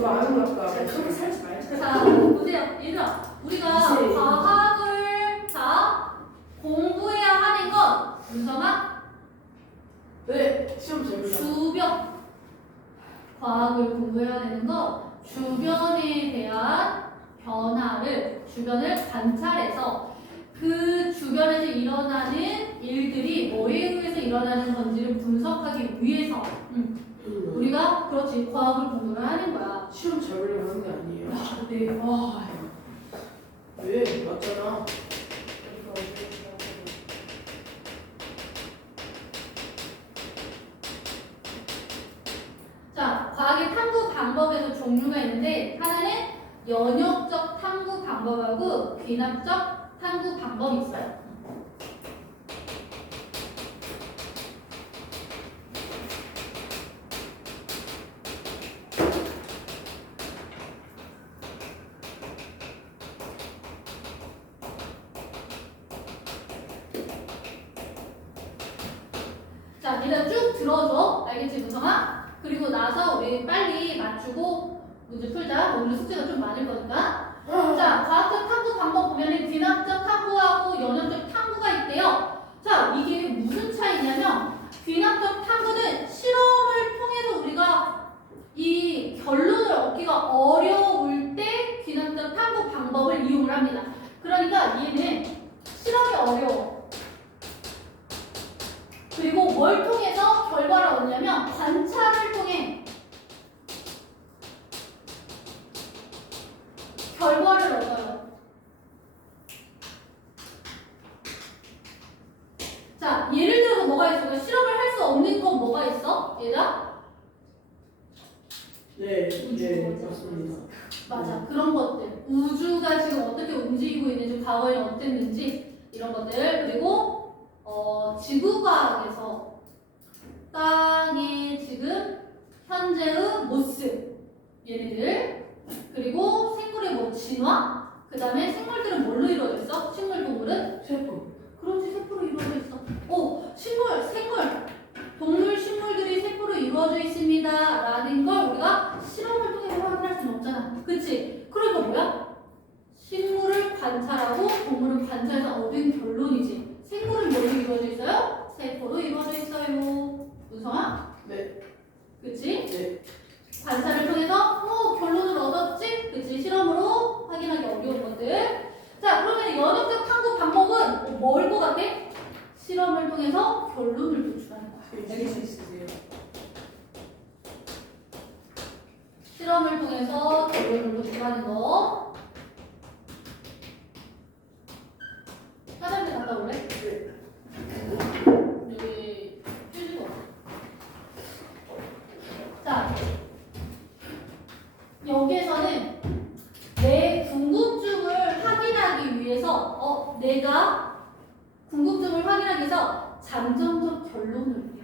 너무 많은 것 같다. 자, 그렇게 살지 말자. 자, 보세요. 얘들아, 우리가 과학을 다 공부해야 하는 건 문성아? 네, 시험 잘 보자. 주변. 과학을 공부해야 되는 건 주변에 대한 변화를, 주변을 관찰해서 그 주변에서 일어나는 일들이 뭐에 의해서 일어나는 건지를 분석하기 위해서 우리가 그렇지 과학을 공부를 하는 거야. 시험 잘 보려고 하는 게 아니에요. 네. 와. 왜? 맞잖아. 자, 과학의 탐구 방법에서 종류가 있는데 하나는 연역적 탐구 방법하고 귀납적 탐구 방법이 있어요. 자, 얘들아 쭉 들어줘. 알겠지, 문성아? 그리고 나서 우리 빨리 맞추고 문제 풀자. 오늘 숙제가 좀 많을 거니까. 자, 과학적 탐구 방법 보면은 귀납적 탐구하고 연역적 탐구가 있대요. 자, 이게 무슨 차이냐면 귀납적 탐구는 실험을 통해서 우리가 이 결론을 얻기가 어려울 때 귀납적 탐구 방법을 이용을 합니다. 그러니까 얘는 실험이 어려워. 그리고 뭘 통해서 결과를 얻냐면 관찰을 통해 결과를 얻어요. 자, 예를 들어서 뭐가 있어? 실험을 할 수 없는 건 뭐가 있어? 얘들아? 네, 네, 맞습니다. 맞아. 그런 것들. 우주가 지금 어떻게 움직이고 있는지, 과거에는 어땠는지 이런 것들. 그리고 지구과학에서 땅의 지금 현재의 모습 얘네들. 그리고 생물의 뭐 진화. 그 다음에 생물들은 뭘로 이루어져 있어? 식물, 동물은? 세포. 그렇지, 세포로 이루어져 있어. 식물, 생물, 동물, 식물들이 세포로 이루어져 있습니다. 라는 걸 우리가 실험을 통해 확인할 수는 없잖아. 그치? 그러니까 뭐야? 식물을 관찰하고 동물을 관찰해서 얻은 결론이지. 생물은 뭘로 이루어져 있어요? 세포로 이루어져 있어요. 문성아? 네. 그치? 네. 관찰을 통해서 결론을 얻었지? 그치? 실험으로 확인하기 어려운 것들. 자, 그러면 연역적 탐구 방법은 뭘 것 같아? 실험을 통해서 결론을 도출하는 거야. 이길 수 있으세요? 실험을 통해서 결론을 도출하는 거. 화장실 갔다 올래? 네. 여기 휴지도 없어. 자, 여기에서는 내 궁금증을 확인하기 위해서 내가 궁금증을 확인하기 위해서 잠정적 결론을 내요.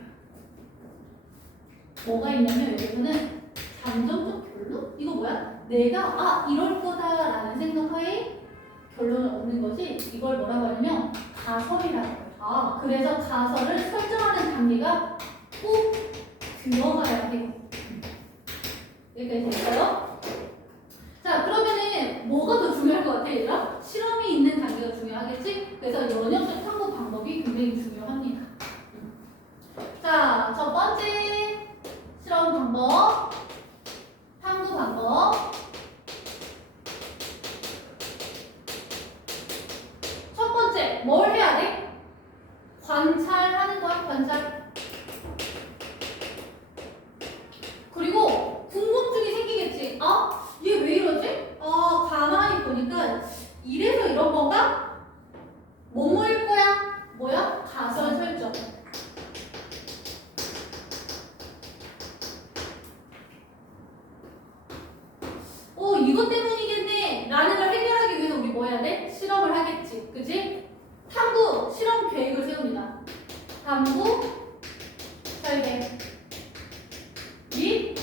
뭐가 있냐면 여기서는 잠정적 결론? 이거 뭐야? 내가 이럴 거다라는 생각하에 결론을 얻는 거지. 이걸 뭐라고 하냐면 가설이라고 해요. 그래서 가설을 설정하는 단계가 꼭 들어가야 해요. 여기까지 됐어요? 자, 그러면은 뭐가 더 중요할 것 같아, 얘들아? 실험이 있는 단계가 중요하겠지? 그래서 연역적 탐구 방법이 굉장히 중요합니다. 자, 첫 번째 실험 방법, 탐구 방법. 첫 번째, 뭘 해야 돼? 관찰하는 거야, 관찰. 그리고 궁금증이 생기겠지. 얘 왜 이러지? 가만히 보니까 이래서 이런 건가? 뭐뭐일 거야? 뭐야? 가설 설정. 이것 때문이겠네 라는 걸 해결하기 위해서 우리 뭐 해야 돼? 실험을 하겠지. 그치? 탐구, 실험 계획을 세웁니다. 탐구, 설계. 및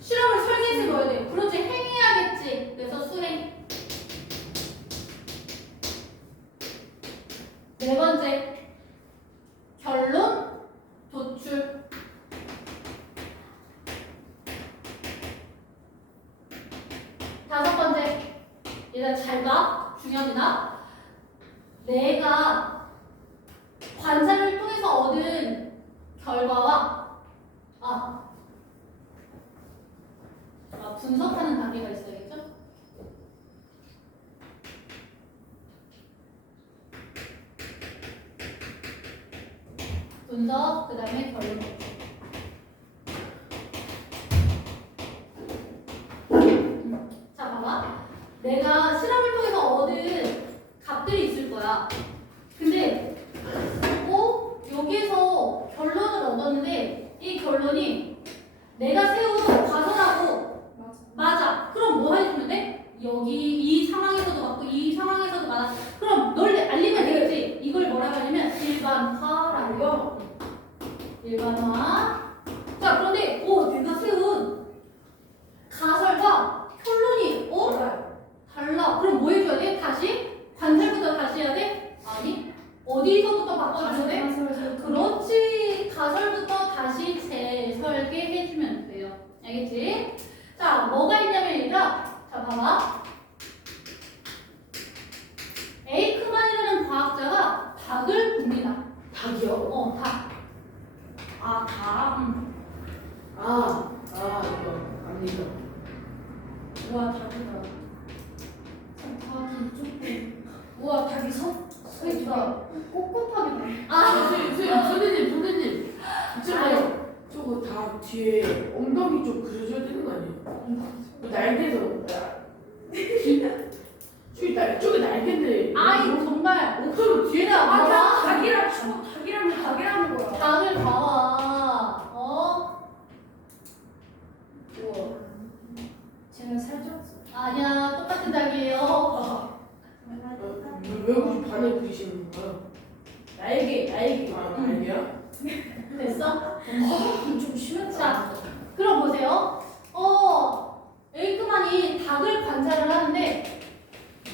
실험을 설계해서 넣어야 돼요. 그렇지, 행해야겠지. 그래서 수행. 네 번째, 결론, 도출. 다섯 번째. 얘들아 잘 봐. 중요합니다. 내가 관찰을 통해서 얻은 결과와 분석하는 단계가 있어야겠죠? 분석, 그 다음에 결론. 자, 봐봐. 내가 실험을 통해서 얻은 값들이 있을 거야. 근데, 여기서 결론을 얻었는데, 이 결론이 내가 세운 가설하고 맞아. 그럼 뭐 해주면 돼? 여기 이 상황에서도 맞고 이 상황에서도 맞아. 그럼 널 알리면 되겠지. 이걸 뭐라고 하냐면 일반화라고요. 일반화. 자, 그런데 내가 세운 가설과 결론이 달라. 그럼 뭐 해줘야 돼? 다시 관찰부터 다시 해야 돼? 아니. 어디서부터 바꿔줘야 돼? 그렇지. 가설부터 다시 재설계해주면 돼요. 알겠지? 자, 뭐가 있냐면 얘들아. 자, 봐봐. 에이크만이라는 과학자가 닭을 봅니다. 닭이요? 닭. 다. 이거 압니다. 우와, 닭이다. 닭이 조금. 우와, 닭이 있다. 꼿꼿하게. 선생님. 있잖아요. 저거 닭 뒤에 엉덩이 좀 그려줘야 되는 거 아니에요? 그 날개에서. 저기 날개인데. 이거 정말. 목소리 뒤에다. 봐봐. 닭이라는 거야. 닭을 봐와. 우와. 쟤는 살쪘어. 아니야, 똑같은 닭이에요. 왜 굳이 반을 그리시는 거야? 날개. 날개야? 됐어? 좀 심했다. 자, 그럼 보세요. 에이크만이 닭을 관찰을 하는데,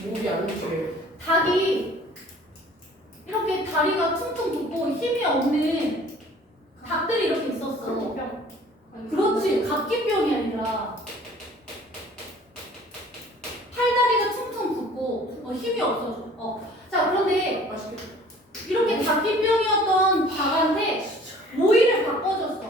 목이 안 움직여요. 닭이 이렇게 다리가 퉁퉁 붓고 힘이 없는 닭들이 이렇게 있었어. 그렇지, 각기병이 아니라 팔다리가 퉁퉁 붓고 힘이 없어져. 자, 그런데 맛있겠다. 이렇게 각기병이었던 닭한테 모이를 바꿔줬어.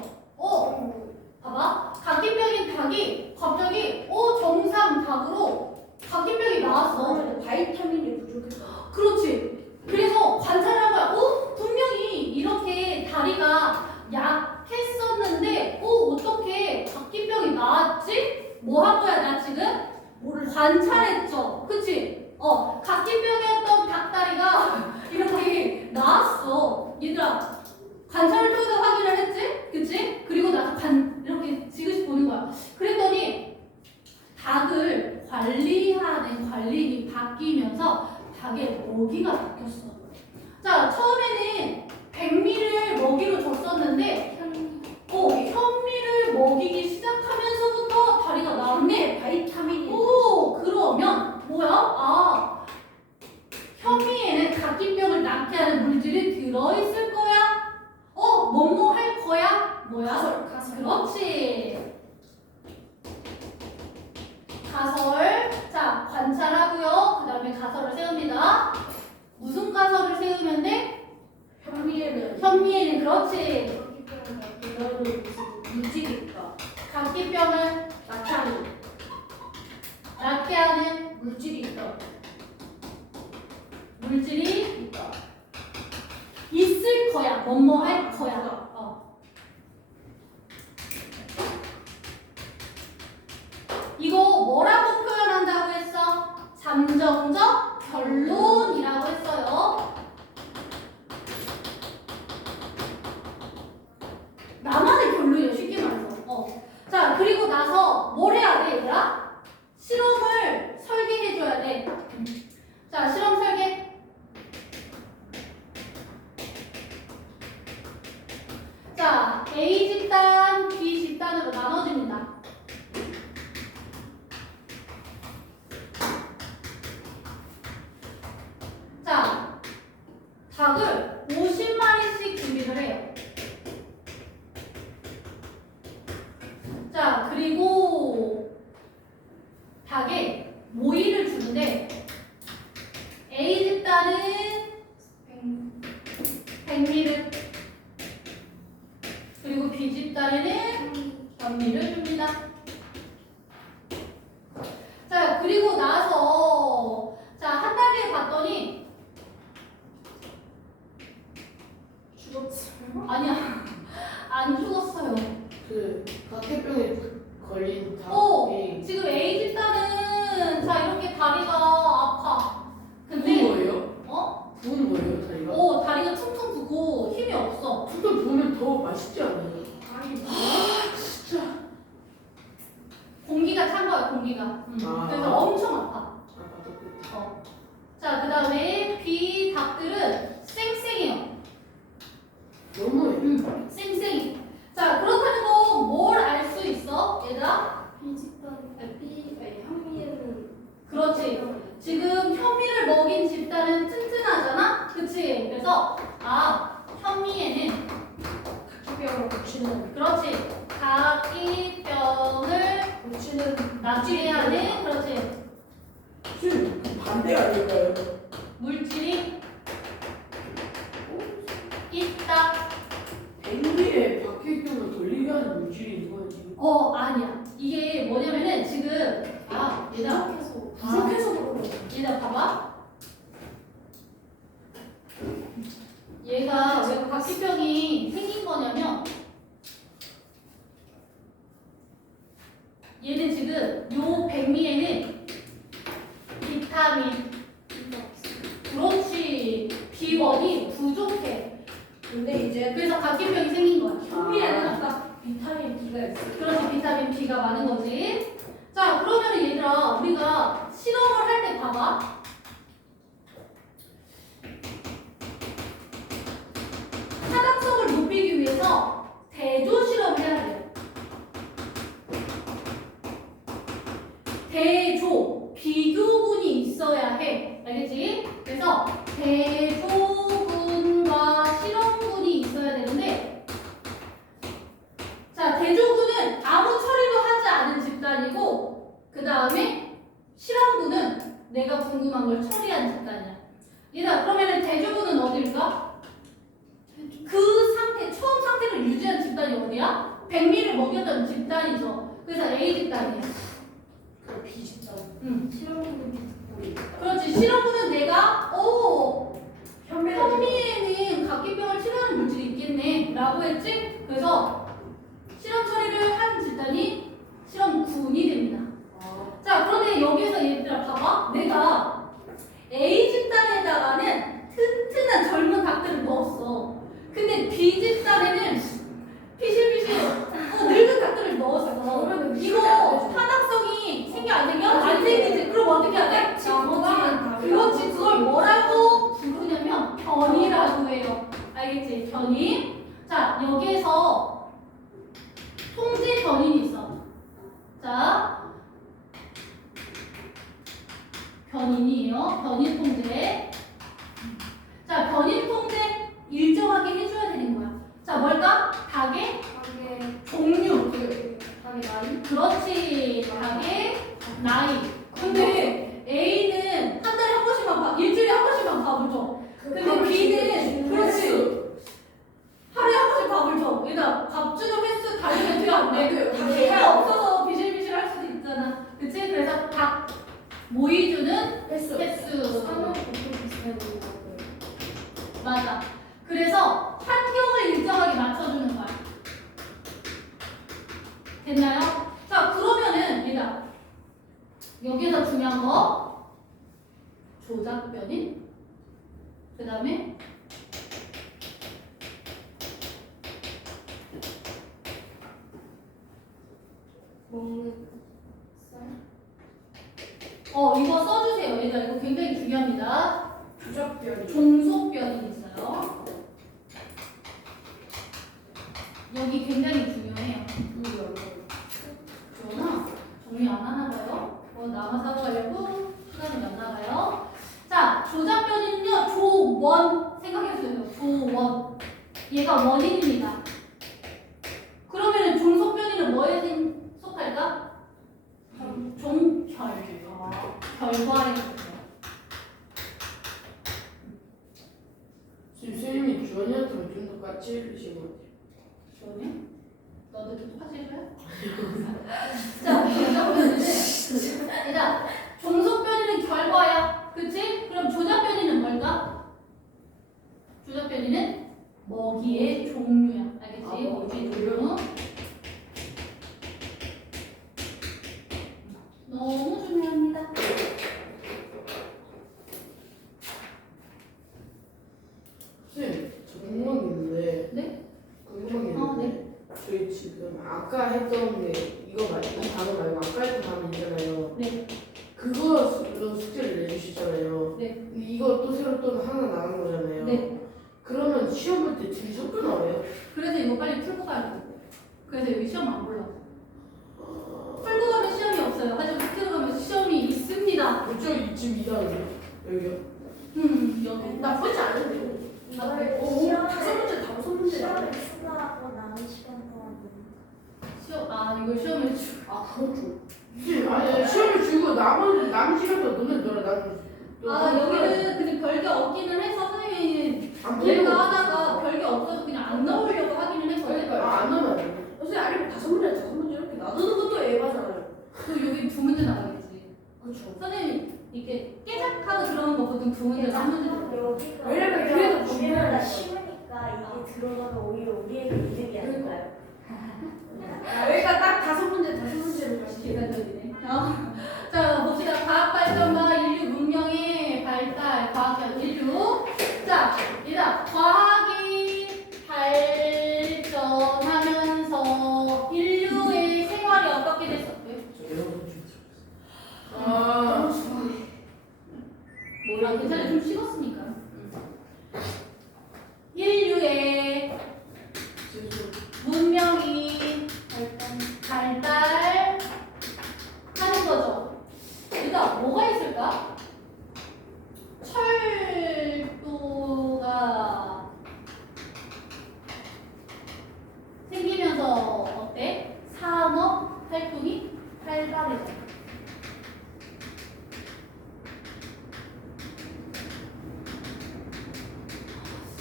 봐봐. 각기병인 닭이 갑자기 정상 닭으로 각기병이 나왔어. 바이타민이 부족했다. 그렇지. 그래서 관찰을 한 거야. 분명히 이렇게 다리가 약했었는데, 어떻게 각기병이 나왔지? 뭐 한 거야, 나 지금? 관찰했죠. 그치? 각기병이었던 닭다리가 이렇게 나왔어. 얘들아, 관찰을 통해서 확인을 했지? 그치? 그리고 나서 이렇게 지그시 보는 거야. 그랬더니 닭을 관리하는 관리인이 바뀌면서 닭의 먹이가 바뀌었어. 자, 처음에는 백미를 먹이로 줬었는데, 현미를 먹이기 시작하면서부터 다리가 나왔네. 바이타민이. 그러면 뭐야? 현미에는 각기병을 낫게 하는 물질이 들어있을 거야. 뭐뭐 할 거야? 뭐야? 가설. 그렇지. 가설. 자, 관찰하고요. 그 다음에 가설을 세웁니다. 무슨 가설을 세우면 돼? 현미에는 그렇지. 물질이 있다. 각기병을 낫게 하는 물질이 있다. 물질이 있을 거야. 뭐뭐 할 거야. 이거 뭐라고 표현한다고 했어? 잠정적 결론이라고 했어요. 나만의 결론이야, 쉽게 말해서. 자, 그리고 나서 뭘 해야 돼, 얘들아? 실험을 설계해줘야 돼. 자, 실험 설계. 자, A 집단, B 집단으로 나눠집니다. 자, 닭을 50마리씩 준비를 해요. 자, 그리고 닭에 각계병에 걸린 오! 닭이 지금 A 집단은 자 이렇게 다리가 아파. 부은 근데 거예요? 어? 부은 거예요 다리가? 오 다리가 퉁퉁 붓고 힘이 없어. 툭툭 부으면 더 맛있지 않아요? 아니 진짜 공기가 찬 거야 공기가. 아. 그래서 엄청 아파. 아까도 그랬죠. 어. 자 그다음에 B 닭들은 쌩쌩해요. 너무해. 쌩쌩이. 자 그렇다는 거 뭘 알 수 있어 얘들아? B 집단 B 현미에는 그렇지. 지금 현미를 먹인 집단은 튼튼하잖아? 그치? 그래서 아 현미에는 각기병을 고치는 그렇지 각기병을 나중에 하는 그렇지 지금 반대 아닐까요? 물질이 있다. 앵비에 박해병을 걸리게 하는 물질이 있는 거지. 아니야. 이게 뭐냐면은 지금 얘들아 부족해서 그런 거야. 얘들아 봐봐. 얘가 왜 각기병이 생긴 거냐면 얘는 지금 요 백미에는 비타민 그렇지 B1이 부족해. 근데 이제 그래서 각기병이 생긴 거야. 현미에는 아까 비타민 B가 있어. 그렇지 비타민 B가 많은 거지. 자 그러면은 얘들아 우리가 실험을 할 때 봐봐. 타당성을 높이기 위해서 대조 실험을 해야 돼요. 대조 비교군이 있어야 해. 알겠지? 그래서 대조군과 실험군이 있어야 되는데 자 대조군은 아무 처리도 하지 않은 집단이고 그 다음에 실험군은 내가 궁금한 걸 처리한 집단이야. 얘들아 그러면은 대조군은 어딜까? 그 상태 처음 상태를 유지한 집단이 어디야? 백미를 먹였던 집단이죠. 그래서 A 집단이야. 그 B 집단. 응. 실험군은 우리 그렇지. 실험군은 내가 현미에는 현미에는 각기병을 치료하는 물질이 있겠네 라고 했지? 그래서 실험 처리를 한 집단이 실험군이 됩니다. 자 그런데 여기서 얘들아 봐봐. 내가 A 집단에다가는 튼튼한 젊은 닭들을 넣었어. 근데 B 집단에는 피실피실 늙은 닭들을 넣었어. 그러면은 이거 타당성이 생겨 안 생겨? 안 생기지. 그럼 어떻게 해야 돼? 나머지는 그렇지. 그걸 뭐라고 부르냐면 변이라고 해요. 알겠지? 변이. 자 여기에서 통제 변인이 있어. 자 변인이에요. 변인 통제. 자 변인 통제 일정하게 해줘야 되는 거야. 자 뭘까? 닭의 종류. 닭의 나이. 그렇지. 닭의 나이. 근데 A는 한 달에 한 번씩만 일주일에 한 번씩만 밥을 줘. 근데 B는 그렇지. 하루에 한 번씩 밥을 줘. 얘들아 밥 주는 횟수 다르게 어떻게 안 돼? 닭이 없어서 비실비실 할 수도 있잖아. 그치? 그래서 닭 모이주는 횟수. 상황 보통 비슷해 보이는 거예요. 맞아. 그래서 환경을 일정하게 맞춰주는 거야. 됐나요? 자 그러면은 얘들아 여기서 중요한 거 조작 변인 그 다음에 먹는 쌀. 이거 써주세요. 얘들아 이거 굉장히 중요합니다. 부적변이. 종속 변인 있어요. 여기 굉장히 중요해요. 그러나 정리 안 하나 봐요. 남아서 하려고 시간이 안 나가요. 자, 조작 변이는요. 조원 생각해주세요. 조원. 얘가 원인입니다. 그러면은 종속 변이는 뭐에 속할까? 종결. 결과에 속해요. 선생님이 주원이한테 좀 더 같이 해주신 것 같아요. 주원이? 너도 똑같이 해줘요? 자, 조작 변이는 얘들아, 종속 변이는 결과야. 그치? 그럼 조작 변이는 뭘까? 조작 변이는 먹이의 종류야. 알겠지? 먹이의 종류. 지금 이상하네. 여기요. 여기. 나쁘지 않은데. 이거를 다섯 문제 다섯 문제. 시험을 수강하고 남은 시간 동안 이걸 시험에 그렇죠. 아니 시험을 주고 남은 시간도 너는 놀아 나는. 여기는 그냥 별게 없기는 해서 선생님이 안 얘가 하다가 별게 없어서 그냥 안 넣으려고 하기는 했거든. 안 나면 안 돼. 선생님 아니면 다섯 문제 이렇게 놔두는 것도 에바잖아요. 또 여기 두 문제 나가겠지. 그렇죠. 선생님 이렇게 깨작하고 들어오는 거 보통 두 문제, 한 문제 들어요. 여기가 왜냐면 그래도 우리나라 중요하니까. 쉬우니까 이게 들어가면 오히려 우리에게 이득이 아닐까요? 여기가 딱 다섯 문제를 가시. 계산적이네. 자, 봅시다. 과학 발전과 인류 문명의 발달, 과학적 인류. 자, 얘들아, 과학이 발전하면서 인류의 생활이 어떻게 됐었고요? 몰라, 괜찮아. 좀 식었으니까. 인류의 문명이 발달하는 거죠. 일단 뭐가 있을까? 철도가 생기면서 어때? 산업 활동이 활발해져.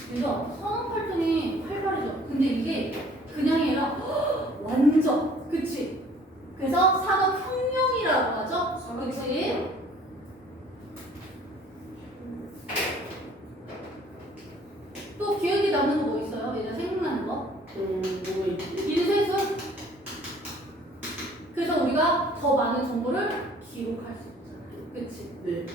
그래서 산업 활동이 활발해져. 근데 이게 그냥이 아니라 완전, 그치? 그래서 산업혁명이라고 하죠? 그치? 또 기억에 남는 거 뭐 있어요? 얘들 생각나는 거? 뭐가 있지? 인쇄술? 그래서 우리가 더 많은 정보를 기록할 수 있잖아요. 그치? 네.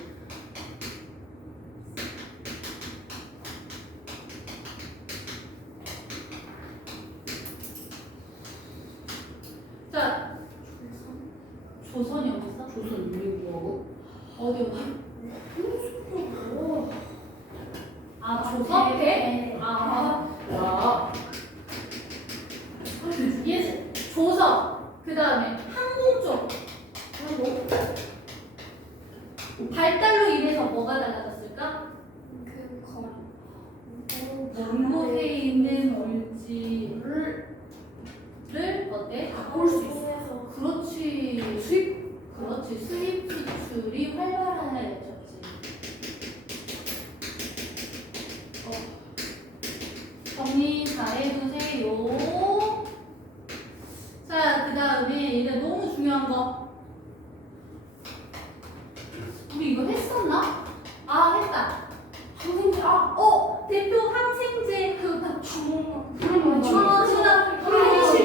자, 조선이 어디 있어? 조선 인민공화국. 어디 어디? 조선? 네. 야. 예, 조선. 그 다음에 항공 쪽. 발달로 인해서 뭐가 달라졌을까? 그 거리. 먼 곳에 있는 물질을 어때? 바꿀 수 있어. 그렇지. 수입? 그렇지. 수입 수출이 활발해졌지. 정리 잘해두세요. 자, 그 다음에 이제 너무 중요한 거. 우리 이거 했었나? 했다. 항생제. 대표 항생제 그거 그런 거. 그렇지.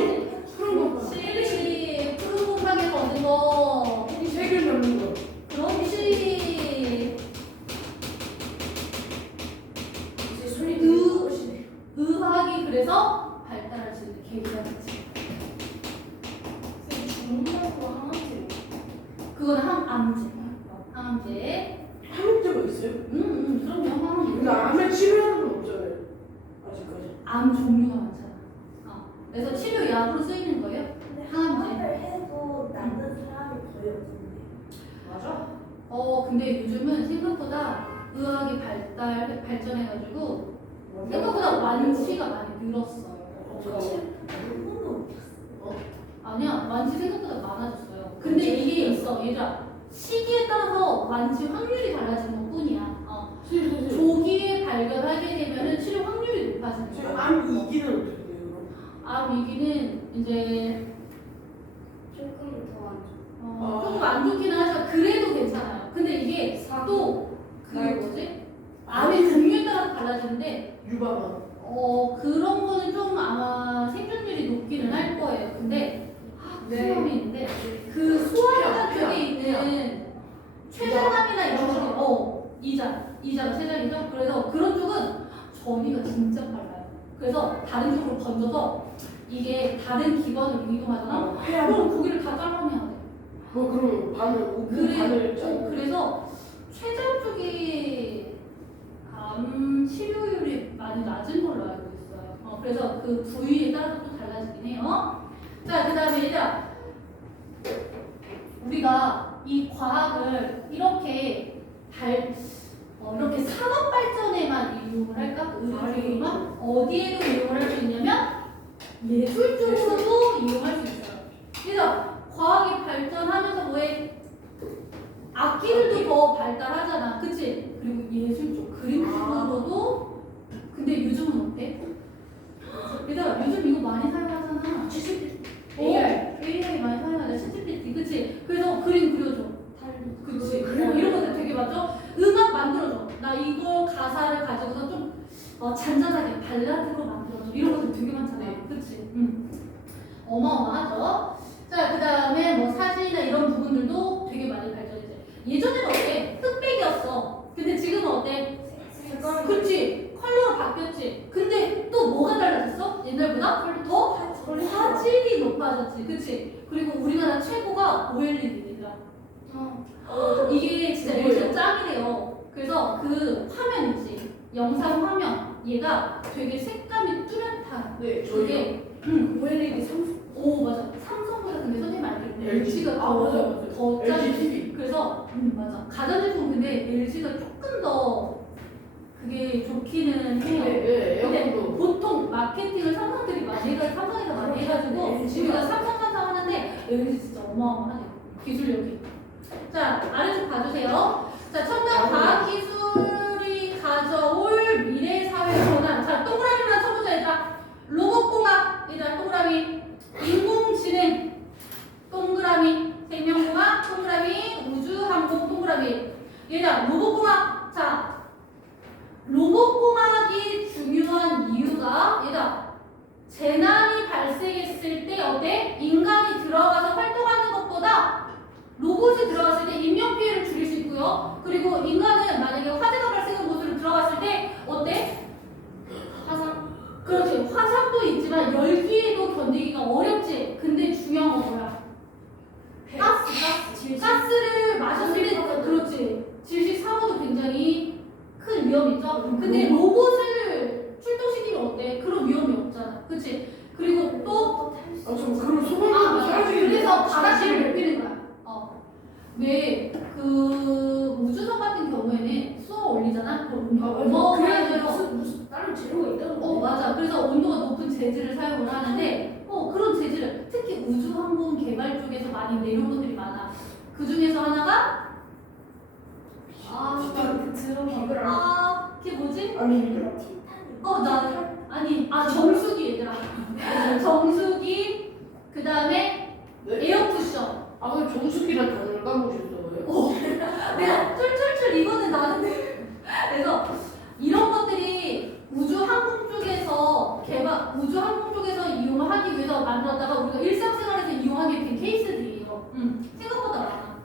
푸른 공방에서 얻은 거. 색을 넣는 거. 그렇지. 이제 손이 으. 것이네. 의학이 그래서 발달할 수 있는 계기가 됐지. 중국하고 하나씩. 그거는 항암제. 항암제. 한국제가 있어요? 그럼요. 항암제. 근데 암에 치료하는 건 없잖아요. 아직까지. 암 종류가 많잖아. 그래서 치료약으로 쓰이는 거예요. 근데 항암제. 학업을 해도 낫는 사람이 거의 없는데 맞아? 근데 요즘은 생각보다 의학이 발전해가지고 생각보다 완치가 많이 늘었어요. 한 번도 아니야, 완치 생각보다 많아졌어요. 근데 이게 있어, 얘들아. 시기에 따라서 완치 확률이 달라지는 것 뿐이야. 조기에 발견하게 되면은 치료 확률이 높아지는 지금 거야. 암 이기는 어떻게 돼요? 암 위기는 이제 조금 더 안 좋아. 조금 안 좋기는 하지만 그래도 괜찮아요. 근데 이게 또 그게 뭐지? 암의 종류에 따라서 달라지는데 유방암. 그런 거는 좀 아마 생존율이 높기는 할 거예요. 근데 수염이 있는데 그 소아과 쪽에 있는 췌장암이나 이런 쪽은 이자가 췌장이죠. 그래서 그런 쪽은 전이가 진짜 빨라요. 그래서 다른 쪽으로 번져서 이게 다른 기관으로 이동하잖아. 그럼 거기를 다 잘라내야 돼. 그럼 바늘 짜고. 그래서 췌장 쪽이 암 치료율이 많이 낮은 걸로 알고 있어요. 그래서 그 부위에 따라서 또 달라지긴 해요. 자, 그 다음에 얘들아, 우리가 이 과학을 이렇게 이렇게 산업 발전에만 이용을 할까? 의료만 어디에도 이용을 할 수 있냐면 예술 쪽으로도 이용할 수 있어요. 그래서 과학이 발전하면서 뭐해? 악기들도 더 발달하잖아, 그치? 그리고 예술 쪽, 그림 쪽으로도. 근데 요즘은 어때? 얘들아, 요즘 이거 많이 사용하잖아. AI 많이 사용하잖아. ChatGPT, 그치? 그래서 그림 그려줘. 그치? 이런 것들 되게 많죠? 음악 만들어줘. 나 이거 가사를 가지고서 좀 잔잔하게 발라드로 만들어줘. 이런 것들 되게 많잖아요. 그치? 어마어마하죠? 자, 그 다음에 뭐 사진이나 이런 부분들도 되게 많이 발전이 돼. 예전에는 어때? 흑백이었어. 근데 지금은 어때? 그렇지. 컬러가 바뀌었지. 근데 또 뭐가 달라졌어? 옛날보다 더 화질이 높아졌지. 그치? 그리고 우리나라 최고가 OLED입니다. 이게 진짜 LCD 짱이래요. 그래서 그 화면 있지. 영상 화면. 얘가 되게 색감이 뚜렷한. 네, 그게 OLED 삼성. 오, 맞아. 삼성보다 근데 선생님 알기로는 LG가 더 짱이. LG 그래서 맞아. 가전제품 근데 LG가 조금 더 그게 좋기는 해요. 근데 에어컨도 보통 마케팅을 삼성들이 많이 삼성에서 많이 해가지고 우리가 삼성만 사용하는데 LG 진짜 어마어마하네요. 기술력이. 자, 아래쪽 봐주세요. 자, 첨단 과학기술이 가져올 미래 사회 전환. 자, 동그라미만 쳐보자, 얘들아. 로봇공학, 얘들아, 동그라미. 인공지능, 동그라미. 생명공학, 동그라미. 우주항공, 동그라미. 얘들아, 로봇공학. 자, 로봇공학이 중요한 이유가 얘들아, 재난이 발생했을 때 어때? 인간이 들어가서 활동하는 것보다 로봇이 들어갔을 때 인명피해를 줄일 수 있고요. 그리고 인간은 만약에 화재가 발생한 곳으로 들어갔을 때 어때? 화상. 그렇지. 화상도 있지만 열기에도 견디기가 어렵지. 근데 중요한 건 뭐야? 가스를 마셨을 때 그렇지. 질식 사고도 굉장히 큰 위험이죠. 근데 로봇을 출동시키면 어때? 그런 위험이 없잖아. 그치? 그리고 또 그럼 소방도 사라지게 그래서 바닥을 높이는 거야. 왜 그 우주선 같은 경우에는 쏘아 올리잖아. 그럼 어마어마해져요. 무슨 다른 재료가 있다고. 맞아. 그래서 온도가 높은 재질을 사용을 하는데 그런 재질을 특히 우주항공 개발 쪽에서 많이 내려온 것들이 많아. 그 중에서 하나가 그게 뭐지? 정수기 얘들아. 정수기. 그 다음에 에어 쿠션. 근데 정수기란 단어를 까먹으셨어요. 내가 툴툴툴 이거는 나는 그래서 이런 것들이 우주항공 쪽에서 이용을 하기 위해서 만들었다가 우리가 일상생활에서 이용하게 된 케이스들이에요. 생각보다 많아.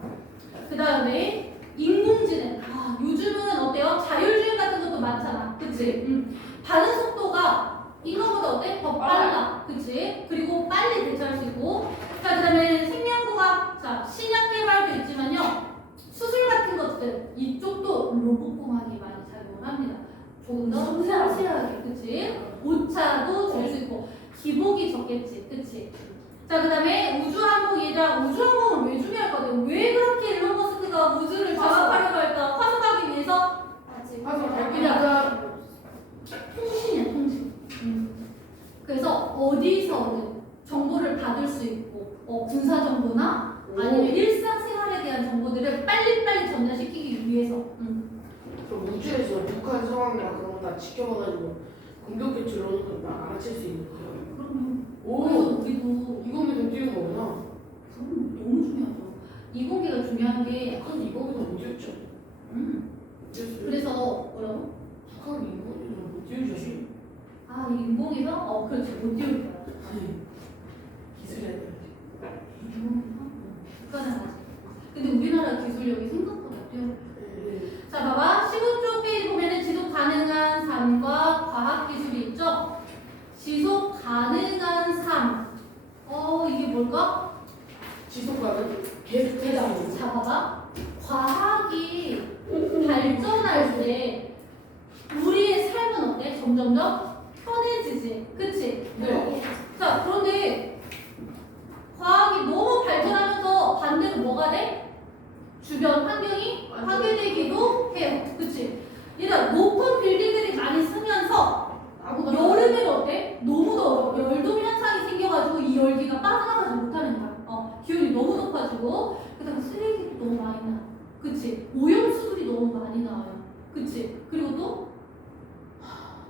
그 다음에 인공지능. 요즘은 어때요? 자율주행 같은 것도 많잖아. 그치? 반응 속도가 인간보다 어때? 더 빨라. 그치? 그리고 빨리 대처할 수 있고. 자, 그 다음에 생명공학. 자, 신약 개발도 있지만요. 수술 같은 것들. 이쪽도 로봇공학이 많이 작용을 합니다. 조금 더 섬세하게. 그치? 오차도 잴 수 있고. 기복이 적겠지. 그치? 자, 그 다음에 우주항공. 얘들아, 우주항공은 왜 중요할까? 왜 그렇게 일론 머스크가 우주를 장악하려고 할까? 화성 가기 위해서? 화성 달기니까 통신이야, 통신. 그래서 어디서든 정보를 받을 수 있고, 군사 정보나 아니면 일상생활에 대한 정보들을 빨리빨리 전달시키기 위해서. 그럼 우주에서 북한 상황이나 그런 거 다 지켜봐가지고 공격기 들어오는 거 알아챌 수 있는 거예요. 그래서 우리도 이거면 뛰는 거구나. 그건 너무 중요하죠. 이공계가 중요한 게 이거보다 못 뛰었죠. 그래서 뭐라고? 북한은 이거보다 못 뛰어주지. 인공에서? 그렇지. 못 띄울 거야. 기술이 아니라. 북한은 아직. 근데 우리나라 기술력이 생각보다 뛰어. 자, 봐봐. 15쪽 페이지 보면은 지속 가능한 삶과 과학 기술이 있죠? 지속 가능한 삶. 이게 뭘까? 지속 가능? 계속 자, 봐봐. 과학이 발전할 때 우리의 삶은 어때? 점점점 편해지지. 그치? 네. 자, 그런데 과학이 너무 발전하면서 반대로 뭐가 돼? 주변 환경이 파괴되기도 그래서 높은 빌딩들이 많이 쓰면서 여름에는 어때? 너무 더워. 열돔 현상이 생겨가지고 이 열기가 빠져나가지 못하는 거야. 기온이 너무 높아지고 그다음에 쓰레기도 너무 많이 나. 그치? 오염수들이 너무 많이 나와요. 그치? 그리고 또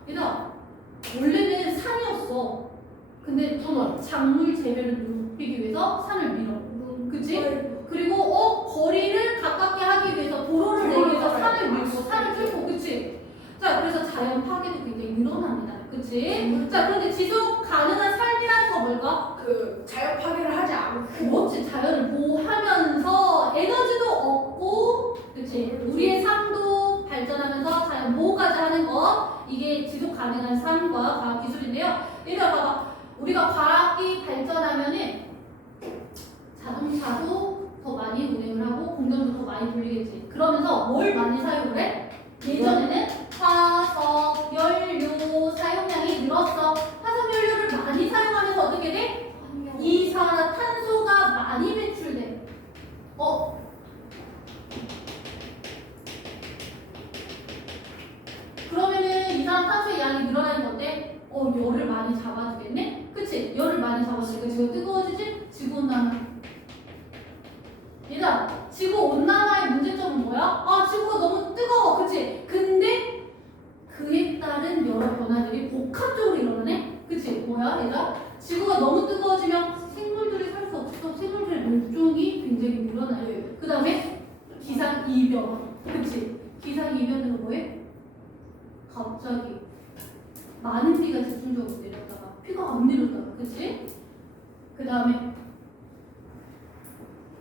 얘들아 원래는 산이었어. 근데 작물 재배를 높이기 위해서 산을 밀어. 그치? 그리고 거리를 가깝게 하기 위해서 도로를 내기 위해서 산을 밀고 산을 뚫고. 그치? 자, 그래서 자연 파괴도 굉장히 늘어납니다. 그치? 자, 그런데 지속 가능한 삶이라는 거 뭘까? 그 자연 파괴를 하지 않고 그렇지. 자연을 보호하면서 에너지도 얻고, 그치? 우리의 삶도 발전하면서 자연 보호까지 하는 것, 이게 지속 가능한 삶과 과학 기술인데요. 얘들아 봐봐. 우리가 과학이 발전하면은 자동차도 더 많이 운행을 하고 공장도 더 많이 돌리겠지. 그러면서 뭘 많이 사용을 해? 예전에는 화석 연료 사용량이 늘었어. 화석 연료를 많이 사용하면서 어떻게 돼? 이산화탄소가 많이 배출돼. 그러면은 이산화탄소의 양이 늘어나는 건데, 열을 많이 잡아주겠네? 그치? 열을 많이 잡아주니까 지구가 뜨거워지지? 지구온난화. 얘들아, 지구온난화의 문제점은 뭐야? 지구가 너무 뜨거워. 그치? 근데 그에 따른 여러 변화들이 복합적으로 일어나네? 그치? 뭐야, 얘들아? 지구가 너무 뜨거워지면 생물들이 살 수 없어. 생물들의 멸종이 굉장히 늘어나요. 그 다음에 기상이변. 그치? 기상이변은 뭐해? 갑자기 많은 비가 집중적으로 내렸다가 비가 안 내렸다가. 그치? 그 다음에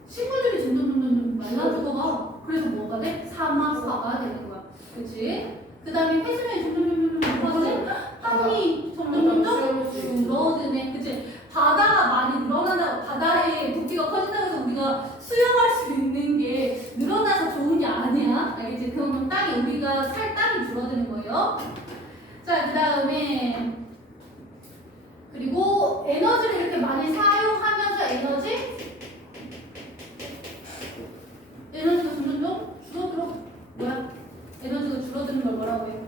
식물들이 점점 말라 죽어가. 그래서 뭐가 돼? 사막화가 되는 거야. 그치? 그 다음에 해수면이 점점 높아지지? 땅이 점점 줄어드네. 그치? 바다가 많이 늘어난다. 바다의 부피가 커진다고 해서 우리가 수영할 수 있는 게 늘어나서 좋은 게 아니야. 알겠지? 그럼 땅이 우리가 살 땅이 줄어드는 거예요. 자, 그 다음에 그리고 에너지를 이렇게 많이 사용하면서 에너지가 점점 줄어들어. 뭐야? 에너지가 줄어드는 걸 뭐라고 해요?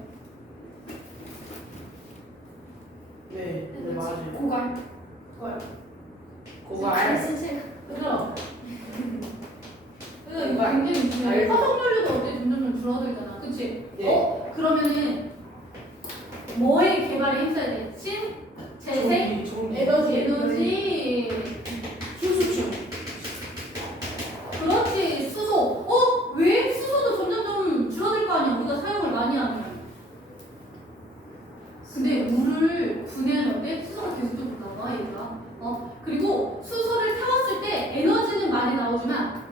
네 맞아요. 고갈. 고갈 그죠? 그래서 이거 굉장히 중요해. 화석연료도 어때? 점점 줄어들잖아. 그치? 예. 그러면은 뭐에 개발에 힘써야 돼? 재생? 에너지. 수수충 그렇지. 수소. 왜? 수소도 점점 줄어들 거 아니야. 우리가 사용을 많이 하면. 근데 물을 분해하는 어때? 수소가 계속 나와, 얘가. 그리고 수소를 태웠을 때 에너지는 많이 나오지만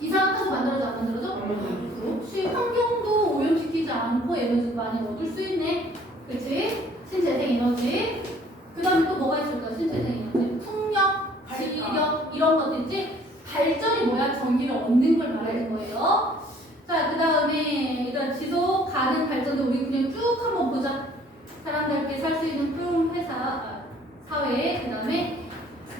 이산화탄소 만들어져 안 만들어져? 그렇지. 환경도 오염시키지 않고 에너지 많이 얻을 수 있네. 그치? 신재생 에너지. 그 다음에 또 뭐가 있을까? 신재생 에너지. 풍력, 지력 이런 것들 있지? 발전이 뭐야? 전기를 얻는 걸 말하는 거예요. 자, 그 다음에 일단 지속 가능 발전도 우리 그냥 쭉 한번 보자. 사람답게 살 수 있는 푸른 사회. 그 다음에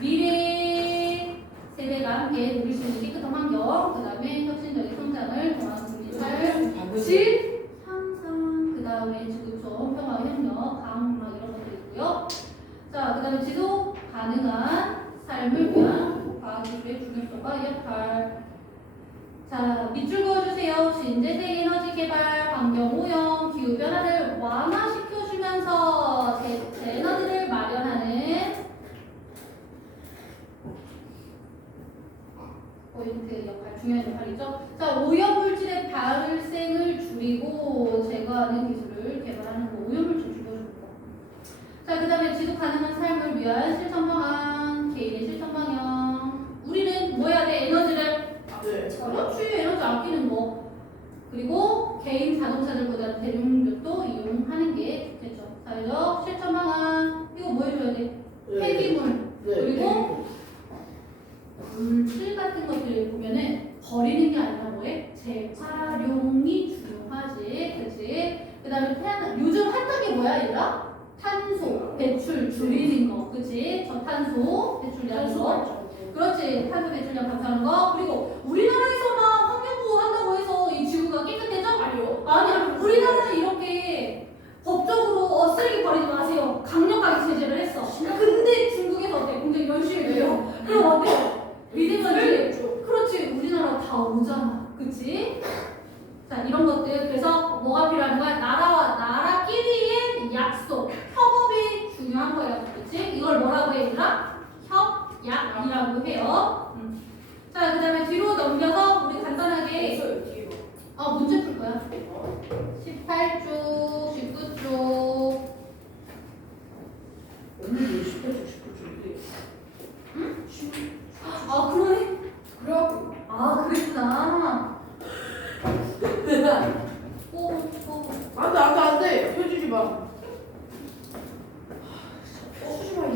미래 세대가 함께 누릴 수 있는 깨끗한 환경. 그 다음에 혁신적인 성장을 도와주는 질 향상. 그 다음에 지구촌 평화 협력 강화 이런 것도 있고요. 자, 그 다음에 지속 가능한 삶을 위한 과학기술의 중요성과 역할. 자, 밑줄 그어주세요. 신재생 에너지 개발, 환경오염, 기후변화를 완화시켜주면서 대체 에너지를 마련하는 포인트 역할, 중요한 역할이죠. 자, 오염물질의 발생을 줄이고 제거하는 기술을 개발하는 거, 오염물질 줄여주는 거. 자, 그 다음에 지속 가능한 삶을 위한 실천 방안, 개인의 실천 방향. 우리는 뭐 해야 돼? 에너지를 그렇지, 에너지 아끼는 거. 그리고 개인 자동차들보다 대중교통 이용하는 게 좋겠죠. 사회적 실천 방안. 이거 뭐 해줘야 돼? 폐기물. 그리고 물질 같은 것들 보면은 버리는 게 아니라 뭐해? 재활용이 중요하지. 그치? 그 다음에 요즘 핫한 게 뭐야, 얘들아? 탄소 배출 줄이는 거. 그치? 저탄소 배출량 거. 그렇지. 탄소 배출량 감소하는 거. 그리고 우리나라에서만 환경보호 한다고 해서 이 지구가 깨끗해져? 아니요. 아니야. 우리나라는 오잖아. 그치? 자, 이런 것들. 그래서 뭐가 필요한 거야? 나라와 나라끼리의 약속, 협업이 중요한 거예요. 그치? 이걸 뭐라고 해, 얘들아? 협약이라고 해요. 자, 그 다음에 뒤로 넘겨서 우리 간단하게 있어요 뒤에 봐. 문제 풀 거야. 18쪽, 19쪽. 오늘도 18초 19초인데. 응? 10. 아, 그러네. 그래갖고 아, 그랬구나. 오. 안돼 펴주지 마.